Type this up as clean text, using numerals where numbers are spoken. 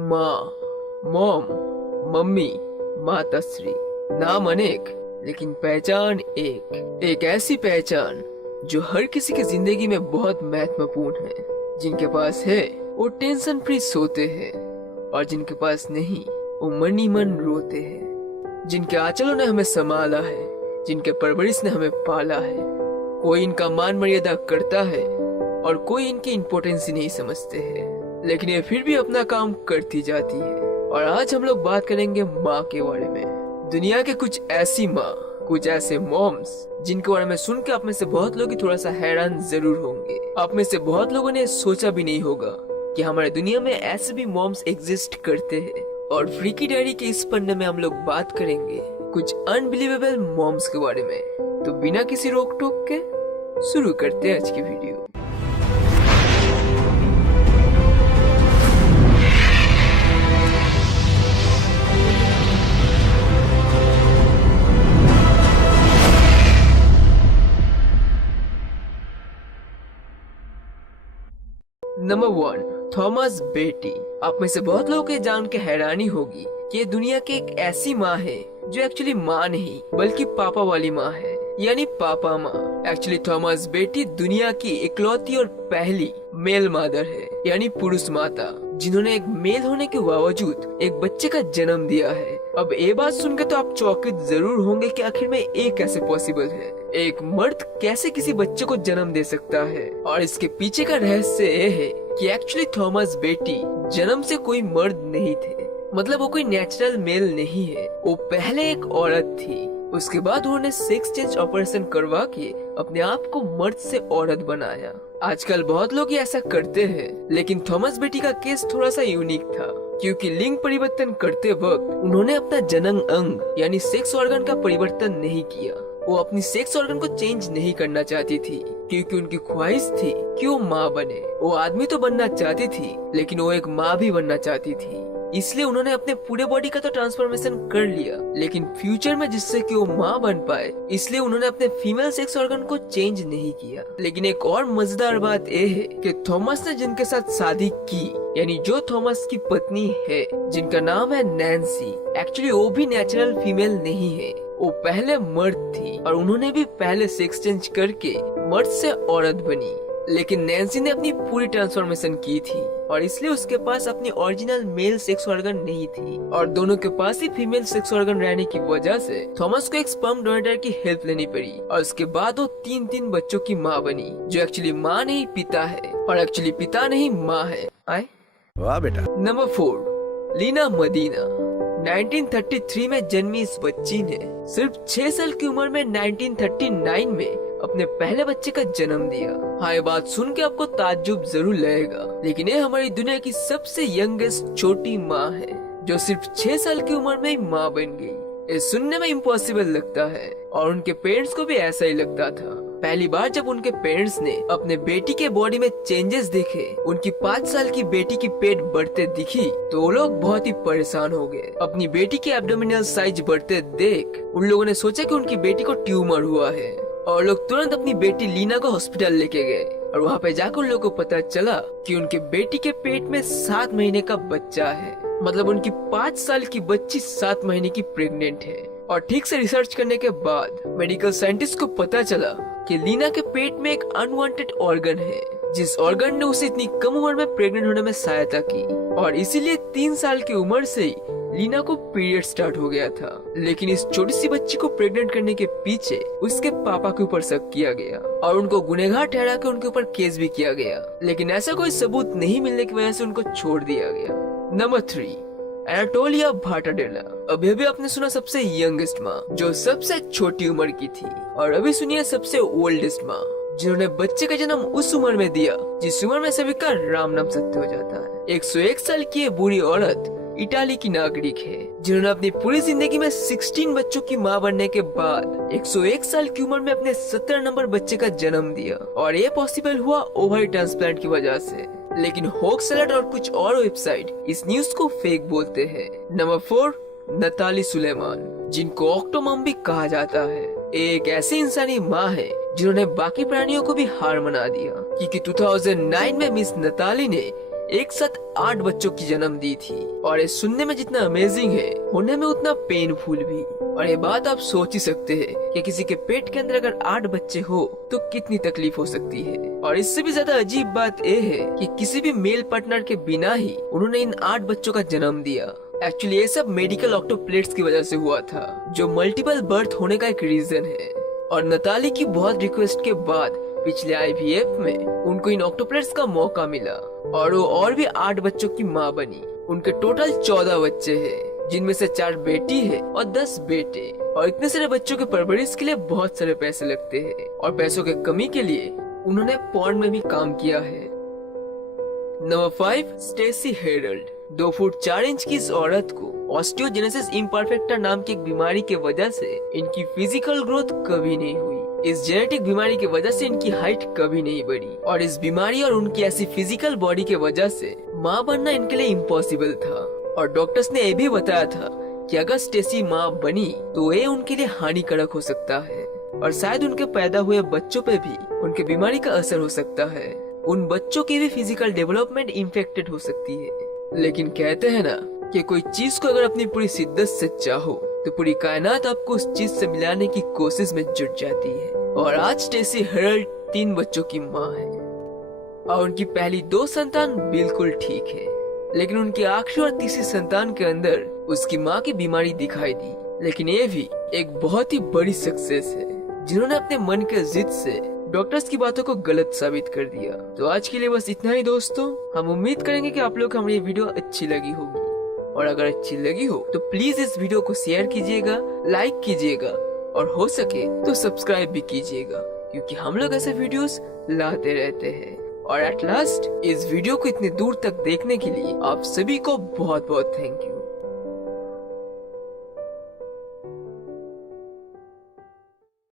माँ, mom, mummy, माताश्री। नाम अनेक लेकिन पहचान एक ऐसी पहचान जो हर किसी की जिंदगी में बहुत महत्वपूर्ण है। जिनके पास है वो टेंशन फ्री सोते हैं और जिनके पास नहीं वो मन ही मन रोते हैं। जिनके आंचलों ने हमें संभाला है, जिनके परवरिश ने हमें पाला है। कोई इनका मान मर्यादा करता है और कोई इनकी इम्पोर्टेंस ही नहीं समझते हैं, लेकिन ये फिर भी अपना काम करती जाती है। और आज हम लोग बात करेंगे माँ के बारे में। दुनिया के कुछ ऐसी माँ, कुछ ऐसे मॉम्स जिनके बारे में सुन के आप में से बहुत लोग थोड़ा सा हैरान जरूर होंगे। आप में से बहुत लोगों ने सोचा भी नहीं होगा कि हमारे दुनिया में ऐसे भी मॉम्स एग्जिस्ट करते हैं। और फ्रीकी डायरी के इस पन्ने में हम लोग बात करेंगे कुछ अनबिलीवेबल मॉम्स के बारे में। तो बिना किसी रोक टोक के शुरू करते हैं आज की वीडियो। नंबर 1, थॉमस बेटी। आप में से बहुत लोगों को जान के हैरानी होगी कि ये दुनिया की एक ऐसी माँ है जो एक्चुअली माँ नहीं बल्कि पापा वाली माँ है, यानी पापा माँ। एक्चुअली थॉमस बेटी दुनिया की इकलौती और पहली मेल मदर है, यानी पुरुष माता, जिन्होंने एक मेल होने के बावजूद एक बच्चे का जन्म दिया है। अब ये बात सुनकर तो आप चौकित जरूर होंगे कि आखिर में ये कैसे पॉसिबल है। एक मर्द कैसे किसी बच्चे को जन्म दे सकता है? और इसके पीछे का रहस्य ये है कि एक्चुअली थॉमस बेटी जन्म से कोई मर्द नहीं थे। मतलब वो कोई नेचुरल मेल नहीं है, वो पहले एक औरत थी। उसके बाद उन्होंने सेक्स चेंज ऑपरेशन करवा के अपने आप को मर्द से औरत बनाया। आजकल बहुत लोग ऐसा करते हैं, लेकिन थॉमस बेटी का केस थोड़ा सा यूनिक था, क्योंकि लिंग परिवर्तन करते वक्त उन्होंने अपना जनन अंग यानी सेक्स ऑर्गन का परिवर्तन नहीं किया। वो अपनी सेक्स ऑर्गन को चेंज नहीं करना चाहती थी, क्योंकि उनकी ख्वाहिश थी कि वो माँ बने। वो आदमी तो बनना चाहती थी, लेकिन वो एक माँ भी बनना चाहती थी। इसलिए उन्होंने अपने पूरे बॉडी का तो ट्रांसफॉर्मेशन कर लिया, लेकिन फ्यूचर में जिससे कि वो माँ बन पाए, इसलिए उन्होंने अपने फीमेल सेक्स ऑर्गन को चेंज नहीं किया। लेकिन एक और मजेदार बात ये है कि थॉमस ने जिनके साथ शादी की, यानी जो थॉमस की पत्नी है, जिनका नाम है नैन्सी, एक्चुअली वो भी नेचुरल फीमेल नहीं है। वो पहले मर्द थी और उन्होंने भी पहले सेक्स चेंज करके मर्द से औरत बनी। लेकिन नैन्सी ने अपनी पूरी ट्रांसफॉर्मेशन की थी और इसलिए उसके पास अपनी ओरिजिनल मेल सेक्स ऑर्गन नहीं थी। और दोनों के पास ही फीमेल सेक्स ऑर्गन रहने की वजह से थॉमस को एक स्पर्म डोनेटर की हेल्प लेनी पड़ी। और उसके बाद वो तीन बच्चों की माँ बनी, जो एक्चुअली माँ नहीं पिता है, और एक्चुअली पिता नहीं माँ है। आए वाह बेटा। Number 4, Leena Medina. 1933 में जन्मी इस बच्ची ने सिर्फ 6 साल की उम्र में 1939 में अपने पहले बच्चे का जन्म दिया। हाँ, ये बात सुन के आपको ताज्जुब जरूर लगेगा, लेकिन ये हमारी दुनिया की सबसे यंगेस्ट छोटी माँ है, जो सिर्फ 6 साल की उम्र में ही माँ बन गई। ये सुनने में इम्पॉसिबल लगता है और उनके पेरेंट्स को भी ऐसा ही लगता था। पहली बार जब उनके पेरेंट्स ने अपने बेटी के बॉडी में चेंजेस देखे, उनकी 5 साल की बेटी की पेट बढ़ते दिखी, तो वो लोग बहुत ही परेशान हो गए। अपनी बेटी के एब्डोमिनल साइज बढ़ते देख उन लोगों ने सोचा कि उनकी बेटी को ट्यूमर हुआ है, और लोग तुरंत अपनी बेटी लीना को हॉस्पिटल लेके गए। और वहाँ पे जाकर उन लोगों को पता चला कि उनके बेटी के पेट में 7 महीने का बच्चा है। मतलब उनकी 5 साल की बच्ची 7 महीने की प्रेग्नेंट है। और ठीक से रिसर्च करने के बाद मेडिकल साइंटिस्ट को पता चला कि लीना के पेट में एक अनवांटेड ऑर्गन है, जिस ऑर्गन ने उसे इतनी कम उम्र में प्रेग्नेंट होने में सहायता की। और इसीलिए 3 साल की उम्र से ही लीना को पीरियड स्टार्ट हो गया था। लेकिन इस छोटी सी बच्ची को प्रेग्नेंट करने के पीछे उसके पापा के ऊपर शक किया गया और उनको गुनहगार ठहरा के उनके ऊपर केस भी किया गया। लेकिन ऐसा कोई सबूत नहीं मिलने की वजह से उनको छोड़ दिया गया। नंबर 3, एनाटोलिया भाटाडेला। अभी आपने सुना सबसे यंगेस्ट माँ, जो सबसे छोटी उम्र की थी। और अभी सुनिए सबसे ओल्डेस्ट माँ, जिन्होंने बच्चे का जन्म उस उम्र में दिया जिस उम्र में सभी का राम नाम सत्य हो जाता है। 101 साल की ये बूढ़ी औरत इटाली की नागरिक है, जिन्होंने अपनी पूरी जिंदगी में 16 बच्चों की माँ बनने के बाद 101 साल की उम्र में अपने 17 नंबर बच्चे का जन्म दिया। और ये पॉसिबल हुआ ओवरी ट्रांसप्लांट की वजह से। लेकिन होक्स अलर्ट और कुछ और वेबसाइट इस न्यूज को फेक बोलते हैं। नंबर 4, नताली सुलेमान, जिनको ऑक्टोमम भी कहा जाता है। एक ऐसी इंसानी माँ है जिन्होंने बाकी प्राणियों को भी हार मना दिया, क्योंकि 2009 में मिस नताली ने एक साथ 8 बच्चों की जन्म दी थी। और ये सुनने में जितना अमेजिंग है, होने में उतना पेनफुल भी। और ये बात आप सोच ही सकते हैं कि किसी के पेट के अंदर अगर 8 बच्चे हो तो कितनी तकलीफ हो सकती है। और इससे भी ज्यादा अजीब बात ये है कि किसी भी मेल पार्टनर के बिना ही उन्होंने इन 8 बच्चों का जन्म दिया। एक्चुअली ये सब मेडिकल ऑक्टोप्लेट्स की वजह से हुआ था, जो मल्टीपल बर्थ होने का एक रीजन है। और नताली की बहुत रिक्वेस्ट के बाद पिछले IVF में उनको इन ऑक्टोप्लेट्स का मौका मिला और वो और भी 8 बच्चों की माँ बनी। उनके टोटल 14 बच्चे हैं, जिनमें से 4 बेटी है और 10 बेटे। और इतने सारे बच्चों के परवरिश के लिए बहुत सारे पैसे लगते हैं और पैसों के कमी के लिए उन्होंने पॉर्न में भी काम किया है। Number 5, Stacey Herald. 2 foot 4 inch की इस औरत को ऑस्टियोजेनेसिस इम्परफेक्टा नाम की एक बीमारी के वजह से इनकी फिजिकल ग्रोथ कभी नहीं हुई। इस जेनेटिक बीमारी की वजह से इनकी हाइट कभी नहीं बढ़ी और इस बीमारी और उनकी ऐसी फिजिकल बॉडी के वजह से माँ बनना इनके लिए इम्पॉसिबल था। और डॉक्टर्स ने ये भी बताया था कि अगर स्टेसी माँ बनी तो ये उनके लिए हानिकारक हो सकता है और शायद उनके पैदा हुए बच्चों पे भी उनके बीमारी का असर हो सकता है। उन बच्चों की भी फिजिकल डेवलपमेंट इन्फेक्टेड हो सकती है। लेकिन कहते हैं ना कि कोई चीज को अगर अपनी पूरी शिद्दत से चाहो तो पूरी कायनात आपको उस चीज से मिलाने की कोशिश में जुट जाती है। और आज स्टेसी हेरल्ड 3 बच्चों की माँ है और उनकी पहली 2 संतान बिल्कुल ठीक है, लेकिन उनकी आखिरी और तीसरी संतान के अंदर उसकी माँ की बीमारी दिखाई दी। लेकिन ये भी एक बहुत ही बड़ी सक्सेस है, जिन्होंने अपने मन के जिद से डॉक्टर्स की बातों को गलत साबित कर दिया। तो आज के लिए बस इतना ही दोस्तों। हम उम्मीद करेंगे कि आप लोग को हमारी ये वीडियो अच्छी लगी होगी और अगर अच्छी लगी हो तो प्लीज इस वीडियो को शेयर कीजिएगा, लाइक कीजिएगा और हो सके तो सब्सक्राइब भी कीजिएगा, क्योंकि हम लोग ऐसे वीडियोस लाते रहते हैं। और एट लास्ट इस वीडियो को इतनी दूर तक देखने के लिए आप सभी को बहुत बहुत थैंक यू।